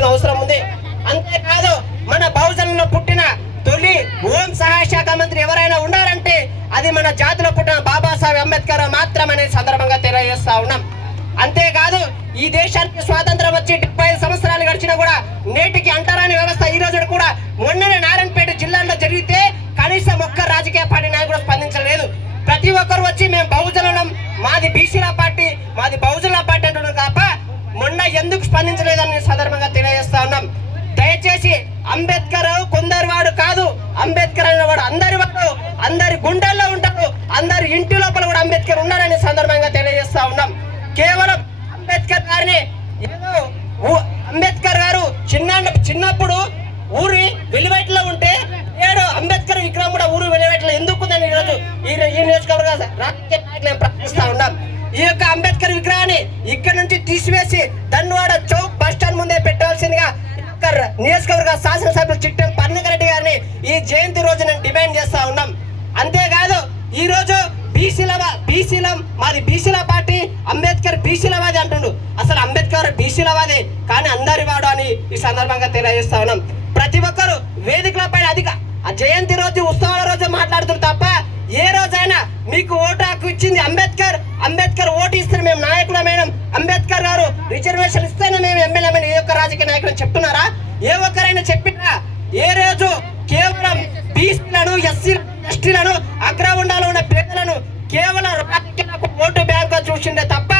చేయాల్సిన అవసరం ఉంది. అంతేకాదు మన బహుజనంలో పుట్టిన తొలి హోం సహాయ శాఖ మంత్రి ఎవరైనా ఉన్నారంటే అది మన జాతిలో పుట్టిన బాబాసాహెబ్ అంబేద్కర్ మాత్రమనే సందర్భంగా తెలియజేస్తా ఉన్నాం. అంతేకాదు ఈ దేశానికి స్వాతంత్రం వచ్చి డెబ్బై సంవత్సరాలు గడిచినా కూడా నేటికి అంటరాని వ్యవస్థ ఈ రోజు కూడా మొన్ననే నారాయణపేట జిల్లాలో జరిగితే కనీసం ఒక్క రాజకీయ పార్టీ నాయకుడు స్పందించలేదు. ప్రతి ఒక్కరు వచ్చి మేము బహుజనం మాది బీసీల పార్టీ మాది బహుజన పార్టీ అంటున్నాం తప్ప మొన్న ఎందుకు స్పందించలేదని సందర్భంగా దయచేసి అంబేద్కర్ కొందరు వాడు కాదు. అంబేద్కర్ అనేవాడు అందరి వాడు. అందరి గుండెల్లో ఉంటాడు. అందరి ఇంటి లోపల కూడా అంబేద్కర్ ఉన్నాడని సందర్భంగా తెలియజేస్తా ఉన్నాం. కేవలం అంబేద్కర్ గారిని ఏదో అంబేద్కర్ గారు చిన్న చిన్నప్పుడు ఊరి వెలివేటలో ఉంటే ఏడు అంబేద్కర్ విగ్రహం కూడా ఊరు వెలివేటలో ఎందుకు ఉందని ఈరోజు ఈ ఈ నియోజకవర్గ రాజకీయ నాయకులు ప్రశ్నిస్తా ఉన్నాం. ఈ యొక్క అంబేద్కర్ విగ్రహాన్ని ఇక్కడ నుంచి తీసివేసి ధన్వాడ చౌక్ బస్ స్టాండ్ ముందు నియోజకవర్గ శాసనసభ్యులు చిట్టం పన్నగరెడ్డి గారిని ఈ జయంతి రోజు నేను డిమాండ్ చేస్తా ఉన్నాం. అంతేకాదు ఈ రోజు బీసీల బీసీల మాది బీసీల పార్టీ అంబేద్కర్ బీసీలవాది అంటుండు. అసలు అంబేద్కర్ బీసీలవాది కానీ అందరి వాడు అని ఈ సందర్భంగా తెలియజేస్తా ఉన్నాం. ప్రతి ఒక్కరు వేదికల పైన అధిక ఆ జయంతి రోజు ఉత్సవాల రోజు మాట్లాడుతున్నారు తప్ప ఏ రోజైనా మీకు ఓటు హక్కు ఇచ్చింది అంబేద్కర్ అంబేద్కర్ ఓటు ఇస్తే మేము నాయకులమైన. అంబేద్కర్ గారు రిజర్వేషన్ ఇస్తేనే మేము ఎమ్మెల్యేమైన. ఏ ఒక్క రాజకీయ నాయకులు చెప్తున్నారా? ఏ ఒక్కరైనా చెప్పినా ఏ రోజు కేవలం బీసీలను ఎస్సీ ఎస్టీలను అగ్రగుండాలో ఉన్న పేదలను కేవలం రాజకీయాలకు ఓటు బ్యాంక్ చూసిందే తప్ప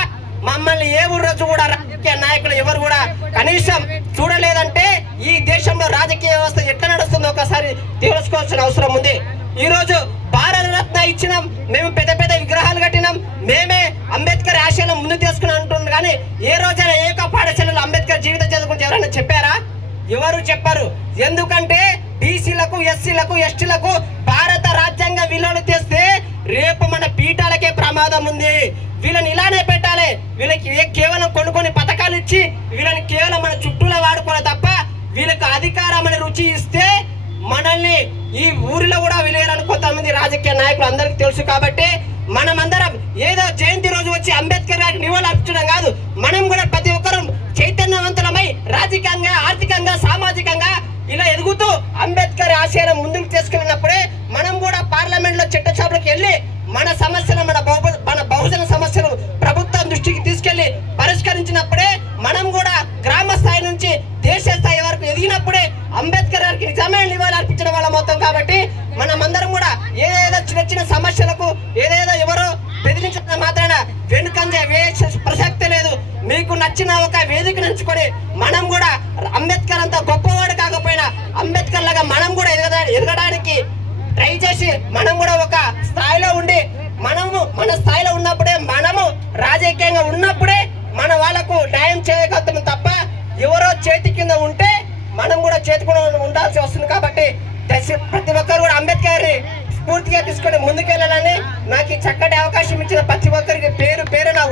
మమ్మల్ని ఏ ఊరు రోజు కూడా రాజకీయ నాయకులు ఎవరు కూడా కనీసం చూడలేదంటే ఈ దేశంలో రాజకీయ వ్యవస్థ ఎట్లా నడుస్తుందో ఒకసారి తెలుసుకోవాల్సిన అవసరం ఉంది. ఈ రోజు భారత రత్న ఇచ్చినాం మేము పెద్ద పెద్ద విగ్రహాలు కట్టినాం మేమే అంబేద్కర్ ఆశయాలను ముందు తీసుకుని అంటున్నాం. కానీ ఏ రోజైనా ఏ పాఠశాలలో అంబేద్కర్ జీవితం ఎవరు చెప్పరు? ఎందుకంటే బీసీలకు ఎస్సీలకు ఎస్టీలకు భారత రాజ్యాంగ విలువలు తెస్తే రేపు మన పీఠాలకే ప్రమాదం ఉంది. వీళ్ళని ఇలానే పెట్టాలి. వీళ్ళకి ఏ- కేవలం కొనుక్కొని పథకాలు ఇచ్చి వీళ్ళని కేవలం మన చుట్టూలో వాడుకోవాలి తప్ప వీళ్ళకి అధికారం అనే రుచి ఇస్తే మనల్ని ఈ ఊరిలో కూడా విలువలని కొంతమంది రాజకీయ నాయకులు అందరికీ తెలుసు కాబట్టి మనమందరం ఏదో జయంతి రోజు వచ్చి అంబేద్కర్ ఆశయాలను ముందుకు తీసుకెళ్ళినప్పుడే మనం కూడా పార్లమెంట్లో వెళ్ళి మన సమస్యలు మన బహు మన బహుజన సమస్యలు ప్రభుత్వం దృష్టికి తీసుకెళ్ళి పరిష్కరించినప్పుడే మనం కూడా గ్రామ స్థాయి నుంచి దేశ స్థాయి వరకు ఎదిగినప్పుడే అంబేద్కర్ గారికి నిజమైన నివాళులు అర్పించిన వల్ల మొత్తం కాబట్టి మనమందరం కూడా ఏదేదో చిన్న చిన్న సమస్యలకు ఏదేదో ఎవరో బెదిరించడం మాత్రాన వెనుకంజ వేసే ప్రసక్తి లేదు. మీకు నచ్చిన ఒక వేదికను ఎంచుకొని మనం కూడా చేసి మనం కూడా ఒక స్థాయిలో ఉండి మనము మన స్థాయిలో ఉన్నప్పుడే మనము రాజకీయంగా ఉన్నప్పుడే మన వాళ్ళకు న్యాయం చేయగలుగుతాం తప్ప ఎవరో చేతి కింద ఉంటే మనం కూడా చేతి ఉండాల్సి వస్తుంది కాబట్టి ప్రతి ఒక్కరు కూడా అంబేద్కర్ స్ఫూర్తిగా తీసుకొని ముందుకెళ్ళాలని నాకు ఈ చక్కటి అవకాశం ఇచ్చిన ప్రతి ఒక్కరికి పేరు పేరు నాకు